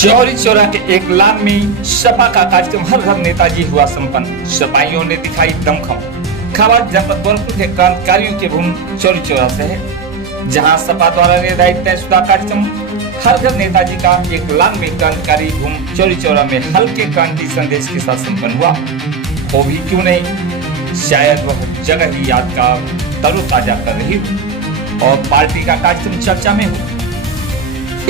चौरी चौरा के एक लान में सपा का कार्यक्रम हर घर नेताजी हुआ संपन्न। सपाइयों ने दिखाई दमखम। खबर जनपद गोरखपुर के क्रांतिकारियों के भूमि चौरी चौरा से है, जहां सपा द्वारा निर्धारित तयशुदा कार्यक्रम हर घर नेताजी का एक लान में क्रांतिकारी भूमि चौरी चौरा में हल्के क्रांति संदेश के साथ संपन्न हुआ। वो भी क्यों नहीं, शायद वह जगह ही याद का तरोताजा कर रही और पार्टी का कार्यक्रम चर्चा में हुआ।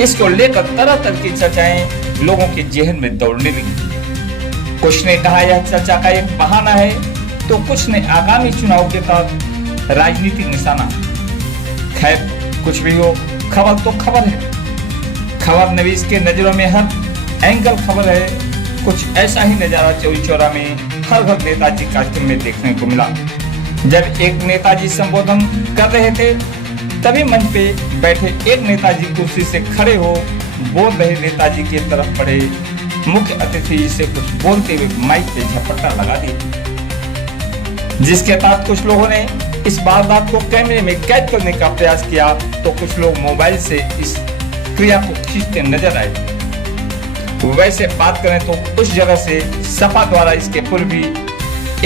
इसको लेकर तरह तरह की चर्चाएं लोगों के जेहन में दौड़ने लगी। कुछ ने कहा यह चर्चा का एक बहाना है, तो कुछ ने आगामी चुनाव के तहत राजनीतिक निशाना। खैर कुछ भी हो, खबर तो खबर है। खबर नवीस के नजरों में हर एंगल खबर है। कुछ ऐसा ही नजारा चौरी चौरा में हर घर नेताजी कार्यक्रम में देखने को मिला। जब एक नेताजी संबोधन कर रहे थे, तभी मंच पे बैठे एक नेताजी कुर्सी से खड़े हो बोल रहे नेताजी की तरफ पड़े मुख्य अतिथि से कुछ बोलते हुए माइक पे झपट्टा लगा दिया, जिसके तहत कुछ लोगों ने इस वारदात को कैमरे में कैद करने का प्रयास किया, तो कुछ लोग मोबाइल से इस क्रिया को खींचते नजर आए। वैसे बात करें तो उस जगह से सपा द्वारा इसके पूर्व भी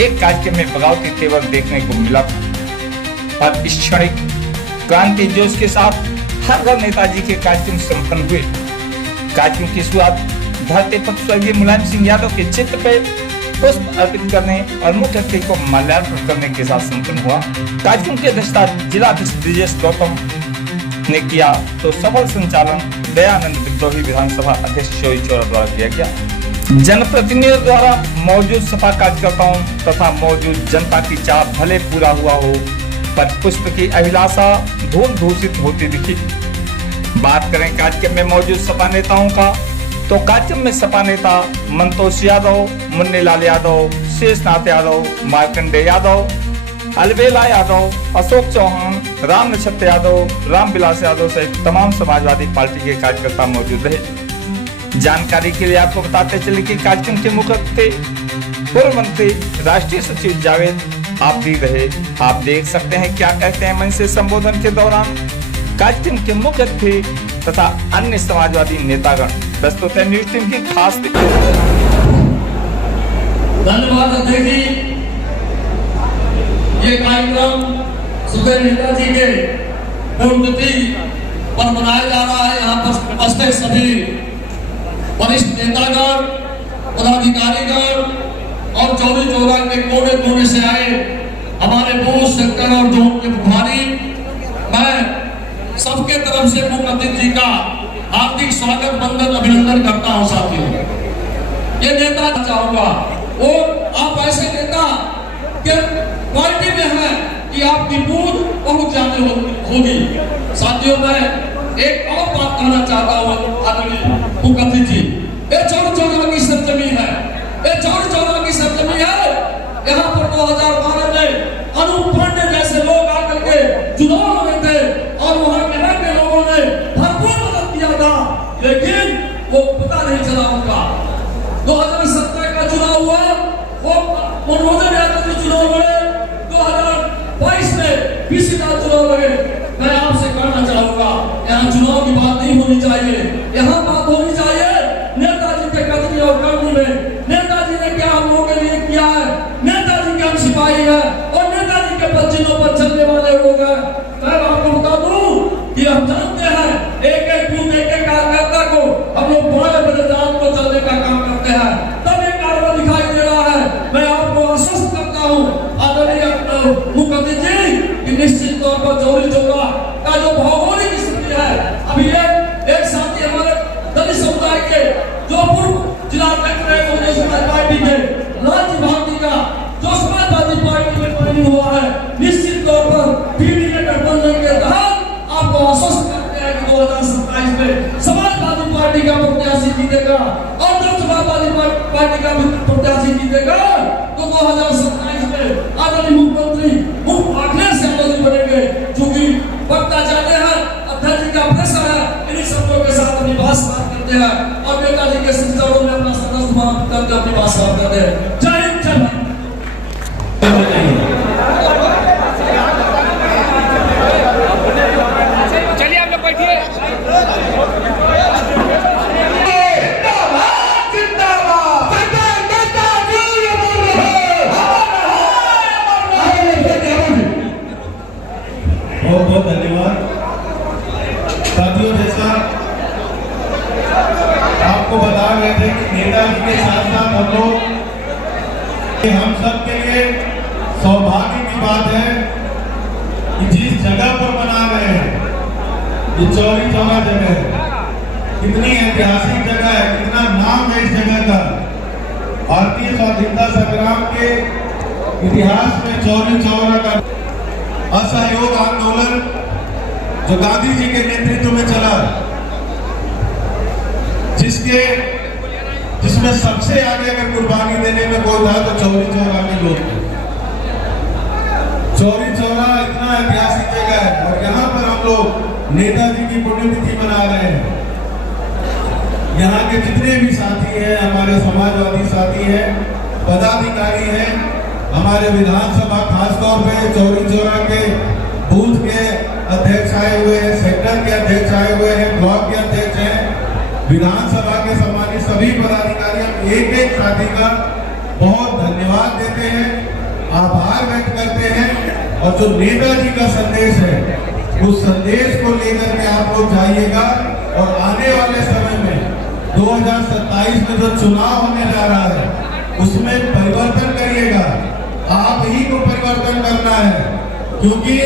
एक कार्यक्रम में बगावती तेवर देखने को मिला, और इस क्षणिक क्रांति जोश के साथ हर घर नेताजी के कार्यक्रम संपन्न हुए। कार्यक्रम की शुरुआत धरती पर स्वर्गीय मुलायम सिंह यादव के चित्र पे पुष्प अर्पित करने और मुख्य अतिथि को माल्यार्पण करने के साथ संपन्न हुआ। कार्यक्रम की अध्यक्षता जिला अध्यक्ष ब्रिजेश गौतम ने किया, तो सफल संचालन दयानंद विद्रोही विधानसभा अध्यक्ष चौरी चौरा द्वारा किया गया। जनप्रतिनिधियों द्वारा मौजूद सपा कार्यकर्ताओं तथा मौजूद जनता की चाह भले पूरा हुआ हो, पर पुष्प की अभिलाषा धूल दूषित होती दिखी। बात करें कार्यक्रम में मौजूद सपा नेताओं का, तो कार्यक्रम में सपा नेता मंतोष यादव, मुन्नीलाल यादव, शेषनाथ यादव, मार्कंडे यादव, अलबेला यादव, अशोक चौहान, राम नक्षत्र यादव, रामविलास यादव सहित तमाम समाजवादी पार्टी के कार्यकर्ता मौजूद रहे। जानकारी के लिए आपको बताते चले कि कार्यक्रम के मुख्य अतिथि पूर्व मंत्री राष्ट्रीय सचिव जावेद आप भी रहे। आप देख सकते हैं क्या कहते हैं मंच से संबोधन के दौरान कार्यक्रम के मुख्य अतिथि तथा अन्य समाजवादी नेतागण। प्रस्तुत है न्यूज टीम की खास रिपोर्ट। धन्यवाद अध्यक्ष जी। ये कार्यक्रम सुबह नेताजी के पुण्यतिथि पर मनाया जा रहा है। यहाँ पर उपस्थित सभी वरिष्ठ नेतागण, पदाधिकारीगण और चौरी चौरा के कोने कोने से आए हमारे बूथ सेक्टर और जोन के प्रभारी, मैं सबके तरफ से मुख्य अतिथि जी का हार्दिक स्वागत, वंदन, अभिनंदन करता हूं। साथियों, ये नेता चाहूंगा वो आप ऐसे नेता के पार्टी में है कि आपकी बूथ बहुत ज्यादा होगी। साथियों, मैं एक और बात कहना चाहता हूँ आदरणीय मुख्य अतिथि जी, ये चौरी चौरा की सरजमी है, ये चौरी चौरा की सरजमी है। यहाँ पर 2012 में अनूप पांडे जैसे लोग आकर के चुनाव लड़े थे और वहाँ के लोगों ने भरपूर मदद किया था, लेकिन वो पता नहीं चला उनका। 2017 का चुनाव हुआ, वो मनोज यादव जी चुनाव लड़े, 2022 में किसी का चुनाव लड़े। मैं आपसे कहना चाहूंगा, यहाँ चुनाव की बात नहीं होनी चाहिए, यहाँ बात होनी चाहिए नेताजी के कदमी और करनी में। नेताजी ने क्या हम लोगों के लिए किया है, नेताजी के हम सिपाही है और नेताजी के पचिनों पर चलने वाले लोग हैं। मैं आपको बता दूं कि हम जानते हैं एक एक बूथ, एक एक कार्यकर्ता को हम लोग बड़े बड़े रात को चलने का काम करते हैं, तब एक कार्य दिखाई दे रहा है। मैं आपको आश्वस्त करता हूँ आदरणीय मुख्य अतिथि जी कि निश्चित तौर पर चौरी चौरा का जो भौगोलिक स्थिति है, अभी एक साथी हमारे दलित समुदाय के जो पूर्व जिला अध्यक्ष रहे कांग्रेस पार्टी के राज्य भारती का जो समाजवादी पार्टी में परिणत हुआ है, निश्चित तौर पर पीडीए गठबंधन के तहत आपको आश्वस्त करते हैं कि 2027 में समाजवादी पार्टी का प्रत्याशी जीतेगा और जब समाजवादी पार्टी का प्रत्याशी जीतेगा तो 2027 में आदरणीय मुख्यमंत्री अखिलेश यादव जी बनेंगे। चूंकि वक्ता जाते हैं, अध्यक्ष जी का प्रेशर है, इन्हीं शब्दों के साथ अपनी बात समाप्त करते हैं और नेताजी के सिद्धांतों में अपना सदस्य समाप्त करके अपनी बात समाप्त करते हैं। जय हिंद, जय भारत। चलिए आप लोग बैठिए। सबके लिए सौभाग्य की बात है कि जिस जगह पर मना रहे हैं, ये चौरी चौरा जगह है, कितनी ऐतिहासिक जगह है, कितना नाम है इस जगह का। भारतीय स्वाधीनता संग्राम के इतिहास में चौरी चौरा का असहयोग आंदोलन जो गांधी जी के नेतृत्व में चला, जिसमें सबसे आगे अगर कुर्बानी देने में कोई था तो चौरी चौरा के लोग थे। चौरी चौरा इतना ऐतिहासिक जगह है और यहाँ पर हम लोग नेताजी की पुण्यतिथि मना रहे हैं। यहाँ के जितने भी साथी हैं, हमारे समाजवादी साथी हैं, पदाधिकारी हैं, हमारे विधानसभा खासतौर पे चौरी चौरा के बूथ के अध्यक्ष आए हुए हैं, सेक्टर के अध्यक्ष आए हुए हैं, ब्लॉक के अध्यक्ष हैं, विधानसभा के सम्मानित सभी पदाधिकारी, हम एक एक साथी का बहुत धन्यवाद देते हैं, आभार व्यक्त करते हैं। और जो नेताजी का संदेश है, उस संदेश को लेकर के आप लोग जाइएगा और आने वाले समय में 2027 में जो चुनाव होने जा रहा है, उसमें परिवर्तन करिएगा। आप ही को परिवर्तन करना है, क्योंकि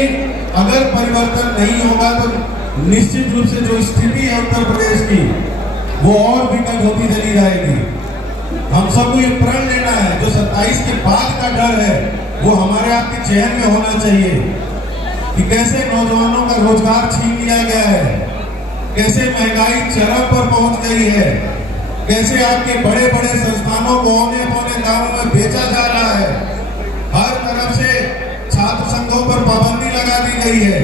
अगर परिवर्तन नहीं होगा तो निश्चित रूप से जो स्थिति है उत्तर प्रदेश की, वो और विकट होती चली जाएगी। हम सबको ये प्रण लेना है, जो 27 के बाद का डर है वो हमारे आपके चयन में होना चाहिए कि कैसे नौजवानों का रोजगार छीन लिया गया है, कैसे महंगाई चरम पर पहुंच गई है, कैसे आपके बड़े बड़े संस्थानों को औने पौने दामों में बेचा जा रहा है, हर तरफ से छात्र संघों पर पाबंदी लगा दी गई है,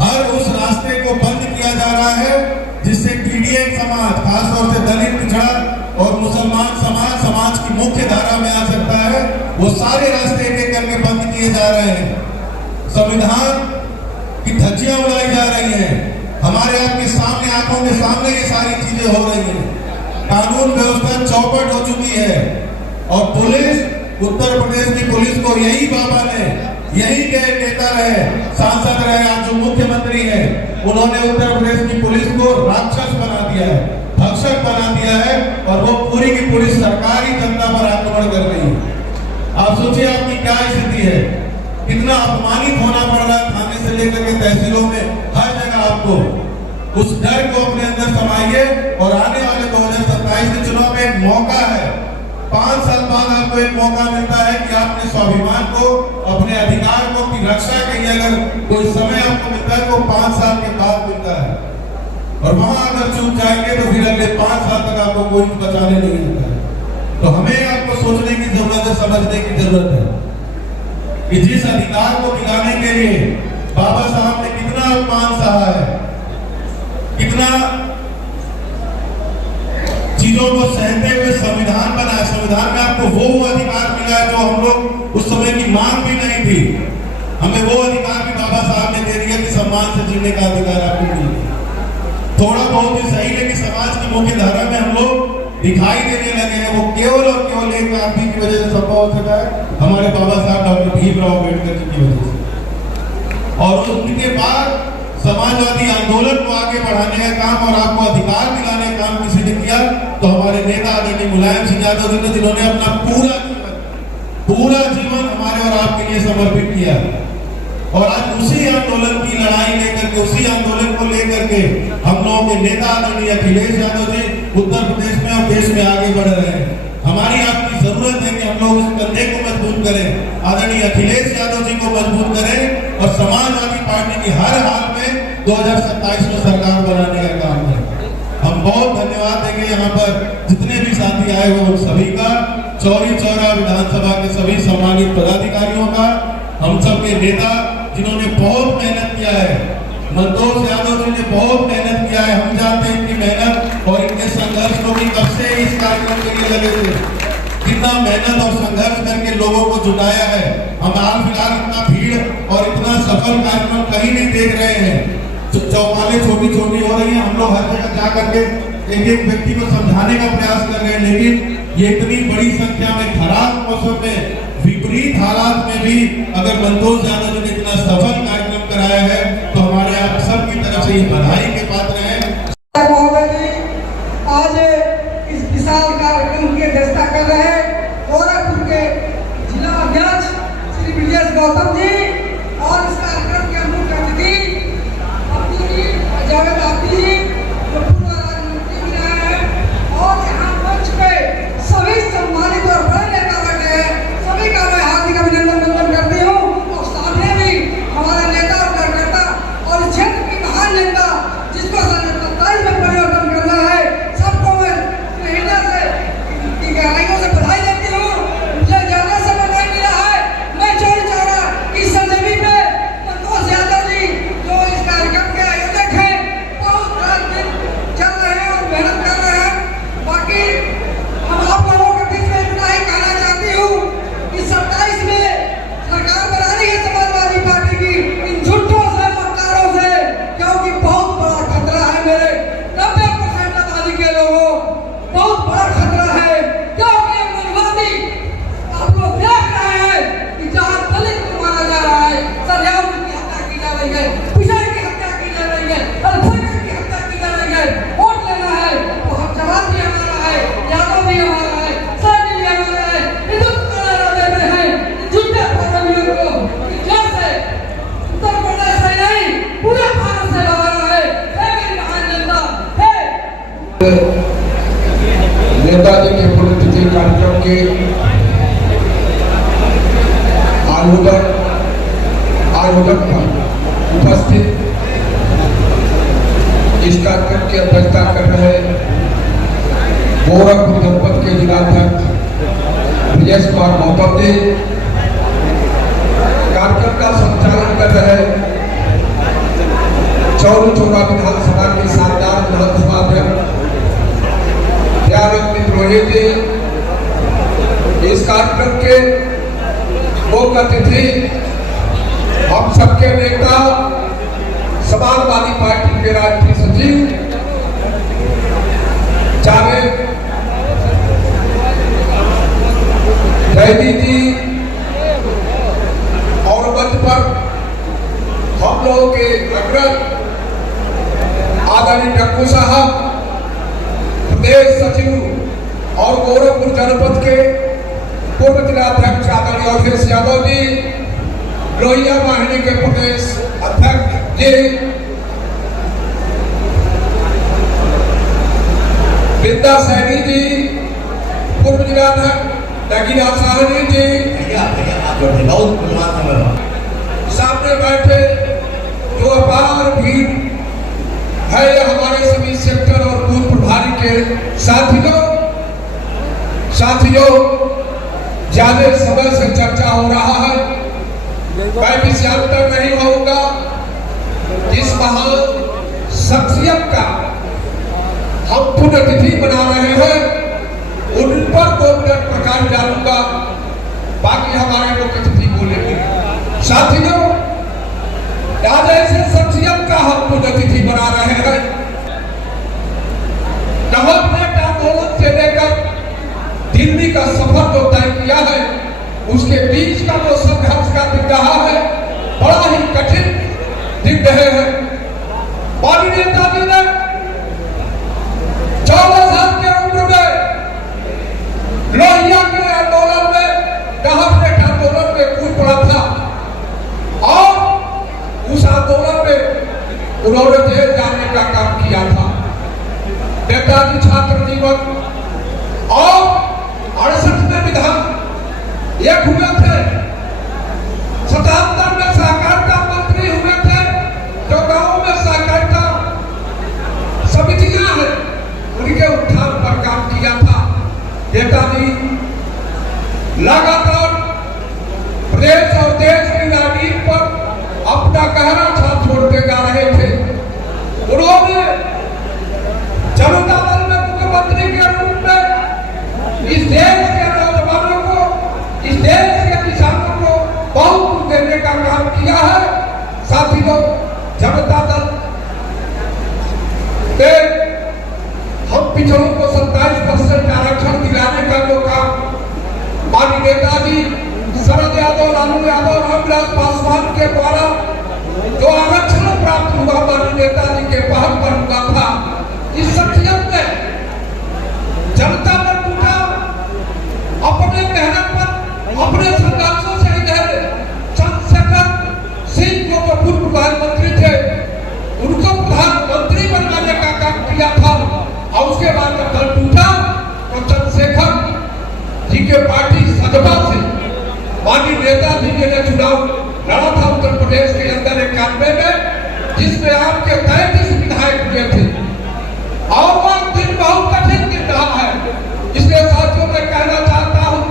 हर उस रास्ते को बंद किया जा रहा है जिससे टीडीएन समाज, खासतौर से दलित, पिछड़ा और मुसलमान समाज की मुख्य धारा में आ सकता है, वो सारे रास्ते एक एक करके बंद किए जा रहे हैं। संविधान की धज्जियां उड़ाई जा रही हैं, हमारे आपके सामने, आंखों के सामने ये सारी चीजें हो रही हैं। कानून व्यवस्था चौपट हो चुकी है और पुलिस, उत्तर प्रदेश की पुलिस को यही बाबा ने, यही के नेता रहे, सांसद रहे, आज जो मुख्यमंत्री है, उन्होंने उत्तर प्रदेश की पुलिस को राक्षस बना दिया है, भक्षक बना दिया है और वो पूरी की पूरी सरकार ही जनता पर आक्रमण कर रही है। आप सोचिए आपकी क्या स्थिति है, कितना अपमानित होना पड़ रहा है, थाने से लेकर के तहसीलों में हर जगह। आपको उस डर को अपने अंदर समाइए और आने वाले 2027 के चुनाव में एक मौका है, 5 साल बाद आपको एक मौका मिलता है कि आपने स्वाभिमान को, अपने अधिकार को की रक्षा के लिए अगर कोई समय आपको मिलता है तो 5 साल के बाद मिलता है, और वहां अगर चूक जाएंगे तो फिर अगले 5 साल तक आपको कोई बचाने नहीं मिलता है। तो हमें आपको सोचने की जरूरत है, समझने की जरूरत है कि जिस अधिकार को दिलाने के लिए बाबा साहब ने कितना अपमान सहा है, कितना चीजों को सहते हुए संविधान बनाया, संविधान में आपको वो अधिकार मिला है जो हम लोग उस समय की मांग भी नहीं थी। हमें वो अधिकार भी बाबा साहब ने दे दिया कि सम्मान से जीने का अधिकार आपको मिला। थोड़ा बहुत ही सही, लेकिन समाज की मुख्य धारा में हम लोग दिखाई देने लगे हैं। वो केवल और केवल एक आदमी की वजह से संभव हो सका है, हमारे बाबा साहब डॉक्टर भीमराव अम्बेडकर जी की वजह से। और उनके बाद समाजवादी आंदोलन को आगे बढ़ाने का काम और आपको अधिकार दिलाने का काम किसी ने किया तो हमारे नेता आदरणीय मुलायम सिंह यादव जी ने, जिन्होंने अपना पूरा जीवन हमारे और आपके लिए समर्पित किया। और आज उसी आंदोलन की लड़ाई लेकर के, उसी आंदोलन को लेकर के हम लोगों के नेता आदरणीय अखिलेश यादव जी उत्तर प्रदेश में और देश में आगे बढ़ रहे हैं। हमारी आपकी जरूरत है कि हम लोग उस कंधे को मजबूत करें, आदरणीय अखिलेश यादव जी को मजबूत करें और समाजवादी पार्टी की हर हाल में 2027 में सरकार बनाने का काम करें। हम बहुत धन्यवाद देंगे यहाँ पर जितने भी साथी आए हुए उन सभी का, चौरी चौरा विधानसभा के सभी सम्मानित पदाधिकारियों का, हम सब के नेता जिन्होंने बहुत मेहनत किया है, मनतोष यादव जी ने बहुत मेहनत किया है। हम जानते हैं इनकी मेहनत और इनके संघर्ष को भी कब से इस कार्यक्रम के लिए लगे थे, कितना मेहनत और संघर्ष करके लोगों को जुटाया है। हम हाल फिलहाल इतना भीड़ और इतना सफल कार्यक्रम कहीं नहीं देख रहे हैं। चौपालें छोटी छोटी हो रही हैं, हम लोग हर जगह जा करके एक एक व्यक्ति को समझाने का प्रयास कर रहे हैं, लेकिन ये इतनी बड़ी संख्या में खराब मौसम में, विपरीत हालात में भी अगर मनतोष यादव जी ने इतना सफल कार्यक्रम कराया है तो हमारे आप सब की तरफ से ये बधाई के पात्र हैं। आज इस विशाल कार्यक्रम की अध्यक्षता कर रहे हैं गोरखपुर के जिला गौतम जी और इस कार्यक्रम के मुख्य अतिथि अब्दुल जी, जावेद आब्दी जी जो पूर्व राज्य मंत्री भी रहे हैं, और यहाँ मंच पे सभी सम्मानित और बड़े नेता बैठे हैं, सभी का मैं हार्दिक अभिनंदन करती हूँ। और सामने भी हमारे नेता और कार्यकर्ता और इस क्षेत्र के महान नेता जिसको 27 में परिवर्तन करना है, सबको मैं हृदय से इनकी गहराइयों से बधाई देती हूँ। मुझे ज्यादा समय नहीं मिला है, मैं चौड़ी चौड़ा इस संजमी पे संतोष यादव जी जो इस कार्यक्रम के आयोजक हैं, बहुत रात दिन चल रहे हैं और मेहनत कर रहे हैं। बाकी हम आप लोगों के बीच में इतना ही कहना चाहती हूँ कि 27 में सरकार बनानी है समाजवादी पार्टी की, इन झूठों से मक्कारों से, क्योंकि बहुत बड़ा खतरा है मेरे 90% आबादी के लोगों, बहुत बड़ा खतरा है। क्योंकि मनवादी आप लोग देख रहे हैं कि जहाँ दलित को मारा जा रहा है, सरियाम की हत्या की जा रही है, पिछड़ की हत्या की जा रही है, अल्पसंख्यक की हत्या की जा रही है। वोट लेना है तो हम जवाब भी हमारा है, यादव भी हमारा है, सैनी भी हमारा है, हिंदुत्व का नारा देते हैं झूठे पागलों को, जैसे उत्तर प्रदेश से नहीं पूरे भारत से लगा है। मेरी महान जनता है। नेताजी के पुण्यतिथि कार्यक्रम के आयोजन पर उपस्थित इस कार्यक्रम की अध्यक्षता कर रहे गोरखपुर जनपद के जिलाध्यक्ष ब्रजेश कुमार गौतम जी, कार्यक्रम का संचालन कर रहे चौरी चौरा विधानसभा के शानदार विधानसभा अध्यक्ष रोहित जी, इस कार्यक्रम के मुख्य अतिथि हम सबके नेता समाजवादी पार्टी के राष्ट्रीय सचिव जावेद जैदी जी, और मंच पर हम लोगों के अग्रज आदरणीय डक्कू साहब, प्रदेश सचिव और गोरखपुर जनपद के पूर्व जिलाध्यक्ष आदरणीय अवधेश यादव जी, लोहिया वाहिनी के प्रदेश अध्यक्ष जी, विद्या सैनी जी, पूर्व जिलाध्यक्ष नगीना साहनी जी, सामने बैठे जो अपार भीड़ है, हमारे सभी सेक्टर और बूथ प्रभारी के साथियों, ज्यादा समय से चर्चा हो रहा है, मैं विषयांतर नहीं होऊंगा। जिस महान शख्सियत का हम पुण्यतिथि मना रहे हैं, उन पर 2 मिनट प्रकाश डालूंगा, बाकी हमारे लोग अतिथि बोलेंगे। साथियों, आज ऐसे शख्सियत का हम पुण्यतिथि मना रहे हैं, नवोदय आंदोलन से लेकर दिल्ली का सफर जो तय किया है, उसके बीच का जो संघर्ष का दिख रहा है, बड़ा ही कठिन दिख रहे हैं। माननीय नेताजी ने 14 साल की उम्र में लोहिया के आंदोलन में, डहापनेट आंदोलन में कूद पड़ा था, और उस आंदोलन में उन्होंने जेल जाने का काम किया था। नेताजी छात्र जीवन और 68 में विधान एक हुए थे, 77 में सहकारिता मंत्री हुए थे, जो गांव में सहकारिता समितियां हैं उनके उत्थान पर काम किया था। नेताजी लगातार प्रदेश और देश की राजनीति पर अपना गहरा छाप छोड़ते जा रहे थे। उन्होंने जनता दल में मुख्यमंत्री के रूप में इस देश के नौजवानों को, इस देश के किसानों को बहुत कुछ देने का काम किया है। साथियों, जनता दल के हम पिछड़ों को 27% आरक्षण दिलाने का जो काम माननीय नेताजी शरद यादव, लालू यादव, रामविलास पासवान के द्वारा जो आरक्षण प्राप्त हुआ, माननीय नेताजी के पहल पर हुआ था, इस शख्सियत ने जनता पर टूटा, अपने मेहनत पर, अपने संघर्षों से इधर आपने चुनाव लड़ा था उत्तर प्रदेश के अंदर 91 में, जिसमें आपके 33 विधायक हुए थे और वो दिन बहुत कठिन दिन रहा है। इसलिए साथियों मैं कहना चाहता हूं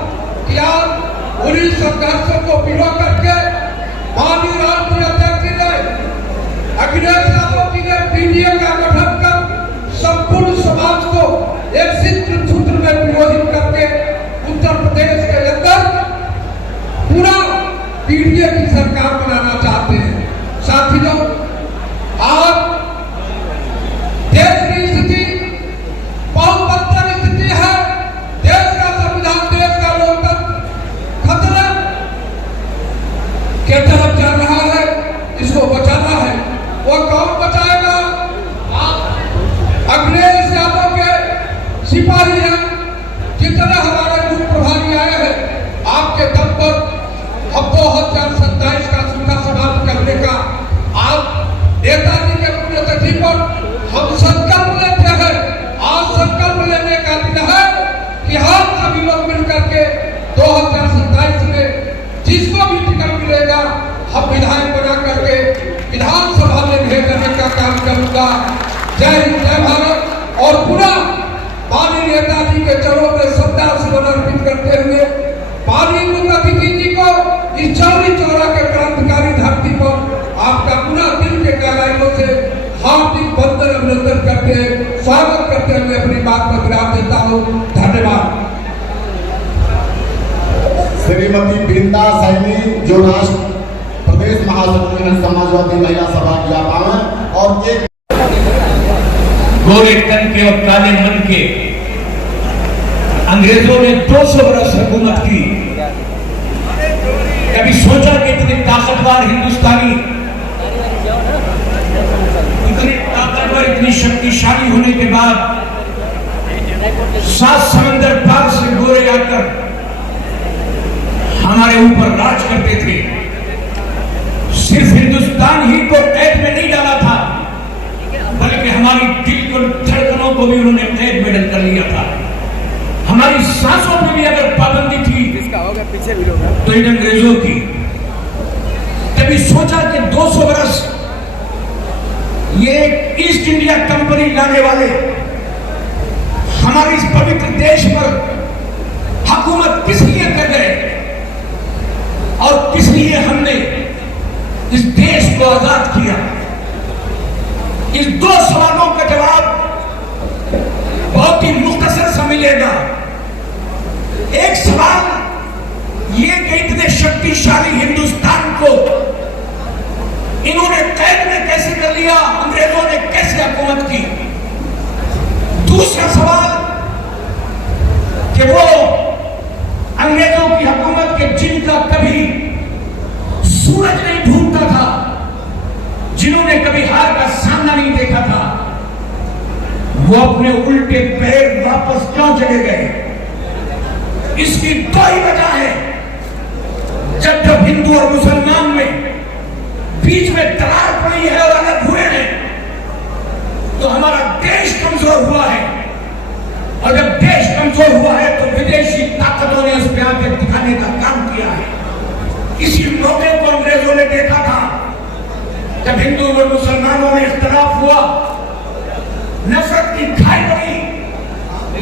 कि आज उन्हीं संघर्षों को विरोध करके माननीय राष्ट्रीय अध्यक्ष जी ने, अखिलेश यादव जी ने पीडीए का गठन कर संपूर्ण समाज को एक सूत्र में विरोधित करके उत्तर प्रदेश के अंदर पूरा पीडीए की सरकार बनाना चाहते हैं। साथियों, आज देश की स्थिति बहुत बदतर स्थिति है। देश का संविधान, देश का लोकतंत्र खतरे के तरफ जा रहा है। इसको बचाना है। वो कौन बचाएगा? अखिलेश यादव के सिपाही हैं, जितने हमारे मुख्य प्रभारी आए हैं, आपके दम पर अब 2027 का सूखा समाप्त करने का आज नेताजी के पुण्यतिथि पर हम संकल्प लेते हैं। आज संकल्प लेने का दिन है कि हम सभी लोग मिलकर के 2027 में जिसको भी टिकट मिलेगा हम विधायक बना करके विधानसभा में भेजने का काम करूंगा। जय हिंद, जय भारत। और पुनः माननीय नेताजी के चरणों में श्रद्धा सुमन अर्पित करते हुए माननीय मुख्य अतिथि जी को इस चौरी चौरा के क्रांतिकारी धरती पर आपका पुनः दिल के गहराइयों से हार्दिक वंदन अभिनंदन करते, स्वागत करते हुए अपनी बात पर विराम देता हूँ। धन्यवाद। श्रीमती वृंदा सैनी, जो राष्ट्र प्रदेश महासचिव समाजवादी महिला सभा की आप हैं, और एक गोरे तन के और काले मन के अंग्रेजों ने 200 वर्ष हुकूमत की। कभी सोचा कि इतने ताकतवर हिंदुस्तानी, इतने ताकतवर, इतनी शक्तिशाली होने के बाद 7 समंदर पार से गोरे आकर हमारे ऊपर राज करते थे। सिर्फ हिंदुस्तान ही को कैद में नहीं डाला था, बल्कि हमारी दिल को, धड़कनों को भी उन्होंने कैद में कर लिया था। हमारी सांसों में भी अगर पाबंदी थी तो इन अंग्रेजों की। कभी सोचा कि 200 वर्ष ये ईस्ट इंडिया कंपनी लाने वाले हमारे इस पवित्र देश पर हुकूमत किस लिए कर गए और किस लिए हमने इस देश को आजाद किया? इस 2 सवालों का जवाब बहुत ही मुख्तसर सा मिलेगा। एक सवाल ये कि इतने शक्तिशाली हिंदुस्तान को इन्होंने कैद में कैसे कर लिया, अंग्रेजों ने कैसे हुकूमत की? दूसरा सवाल कि वो अंग्रेजों की हुकूमत के जिनका कभी सूरज नहीं ढूंढता था, जिन्होंने कभी हार का सामना नहीं देखा था, वो अपने उल्टे पैर वापस क्यों चले गए? इसकी 2 ही वजह है। जब हिंदू और मुसलमान में बीच में दरार पड़ी है और अलग हुए हैं, तो हमारा देश कमजोर हुआ है। और जब देश कमजोर हुआ है तो विदेशी ताकतों ने उस पे आके दिखाने का काम किया है। इसी मौके को अंग्रेजों ने देखा था जब हिंदू और मुसलमानों में इख्तिलाफ हुआ, नफरत की खाई पड़ी,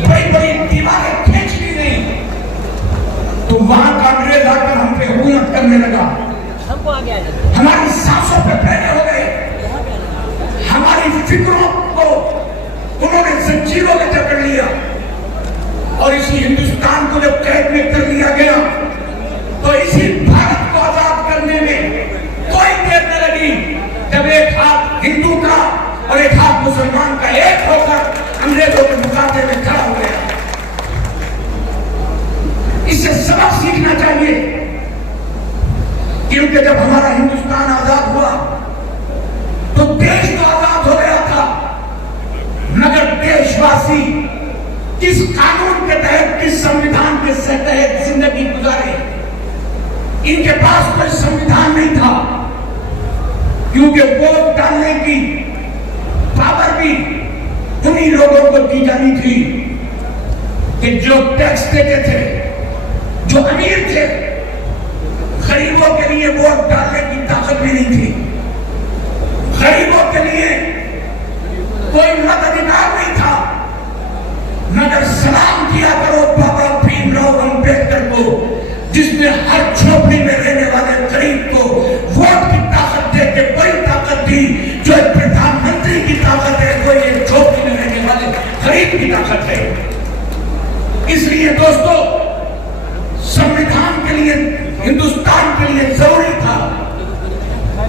बड़ी बड़ी दीवारें खींच ली गई, तो वहां का अंग्रेज आकर हम पे हुकूमत करने लगा। हमारी सांसों पे पैदा हो गए, हमारी फिक्रों को उन्होंने जंजीरों में जकड़ लिया। और इसी हिंदुस्तान को जब कैद में कर लिया गया तो इसी भारत को आजाद करने में कोई देर न लगी, जब एक हाथ हिंदू का और एक हाथ मुसलमान का एक होकर अंग्रेजों के मुकाबले में खड़ा हो गया। इससे सबक सीखना चाहिए, क्योंकि जब हमारा हिंदुस्तान आजाद हुआ तो देश तो आजाद हो गया था, मगर देशवासी किस कानून के तहत, किस संविधान के तहत जिंदगी गुजारे? इनके पास कोई संविधान नहीं था, क्योंकि वोट डालने की पावर भी उन्हीं लोगों को दी जानी थी कि जो टैक्स देते थे, जो अमीर थे, गरीबों के लिए लिए वोट डालने की ताकत भी नहीं थी, गरीबों के लिए कोई मताधिकार नहीं था, मगर सलाम किया करो बाबा भीमराव अंबेडकर को, जिसने हर झोपड़ी में रहने वाले गरीब को वोट की ताकत दे के बड़ी ताकत दी, जो एक प्रधानमंत्री की ताकत है, वो ये झोपड़ी में रहने वाले गरीब की ताकत है। इसलिए दोस्तों, संविधान के लिए, हिंदुस्तान के लिए जरूरी था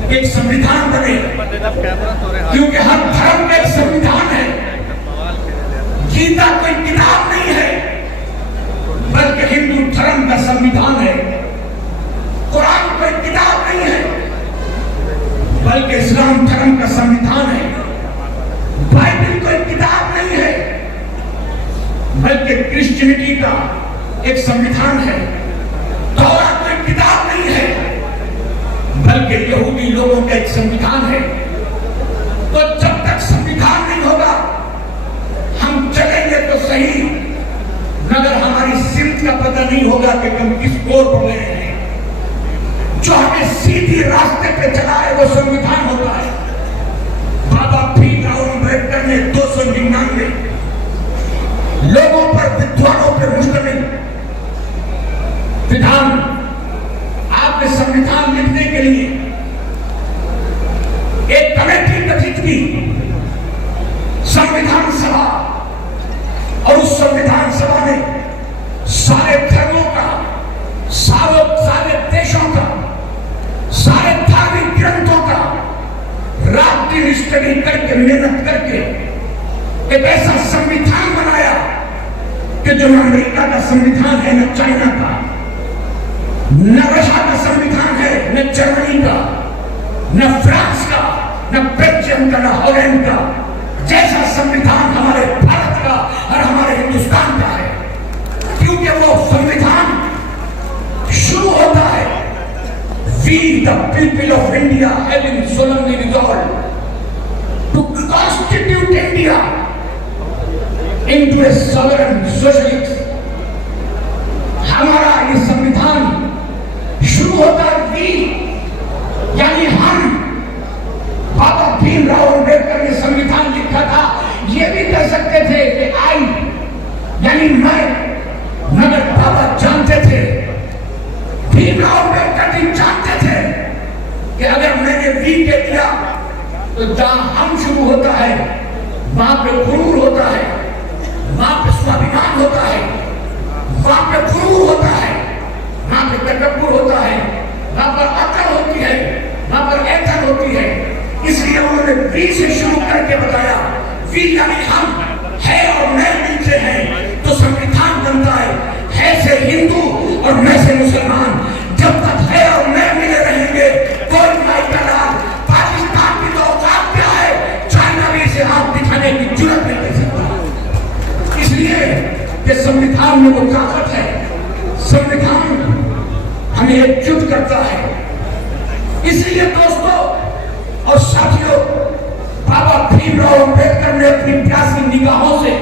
कि एक संविधान बने, क्योंकि हर धर्म का एक संविधान है। गीता कोई किताब नहीं है, बल्कि हिंदू धर्म का संविधान है। कुरान कोई किताब नहीं है, बल्कि इस्लाम धर्म का संविधान है। बाइबल कोई किताब नहीं है, बल्कि क्रिश्चियनिटी का एक संविधान है। तौरात कोई किताब नहीं है, बल्कि यहूदी लोगों का एक संविधान है। तो जब तक संविधान नहीं होगा, हम चलेंगे तो सही, मगर हमारी सिमत का पता नहीं होगा कि हम किस ओर बढ़ रहे हैं। जो हमें सीधी रास्ते पे चलाए वो संविधान होता है। बाबा भीमराव अंबेडकर ने 299 लोगों पर, विद्वानों पर मुश्तमिल विधान, आपने संविधान लिखने के लिए एक कमेटी गठित की, संविधान सभा, और उस संविधान सभा में सारे धर्मों का, सारे देशों का, सारे धार्मिक ग्रंथों का राष्ट्रीय स्टडी करके, मेहनत करके एक ऐसा संविधान बनाया कि जो न अमेरिका का संविधान है, न चाइना का, न रशिया का संविधान है, न जर्मनी का, न फ्रांस का, न बेल्जियम का, न हॉलैंड का। जैसा संविधान हमारे भारत का और हमारे हिंदुस्तान का है, क्योंकि वो संविधान शुरू होता है, We the people of India having solemnly resolved to constitute India into a sovereign socialist। हमारा ये संविधान शुरू होता है वी, यानी हम। बाबा भीमराव अंबेडकर ने संविधान लिखा था, ये भी कह सकते थे कि आई, यानी मैं, मगर बाबा जानते थे, भीमराव अंबेडकर जी जानते थे कि अगर मैंने वी कह दिया तो जहां हम शुरू होता है वहां पे गुरूर होता है, वहां पे स्वाभिमान होता है, वहां पे गुरूर होता है, वहां पे तकब्बुर होता है, वहां पर अकल होती है, वहां पर ऐतन होती है। इसलिए उन्होंने वी से शुरू करके बताया, वी यानी हम, है और मैं मिलते हैं तो संविधान बनता है से हिंदू और मैं से मुसलमान। जब तक है और मैं मिले रहेंगे, कोई पाकिस्तान की तो औकात क्या है, चाइना भी इसे हाथ दिखाने की जुर्रत नहीं कर सकता। इसलिए कि संविधान में वो ताकत है, संविधान हमें एकजुट करता है। इसलिए दोस्तों और साथियों, बाबा भीमराव अंबेडकर ने अपनी प्यासी निगाहों से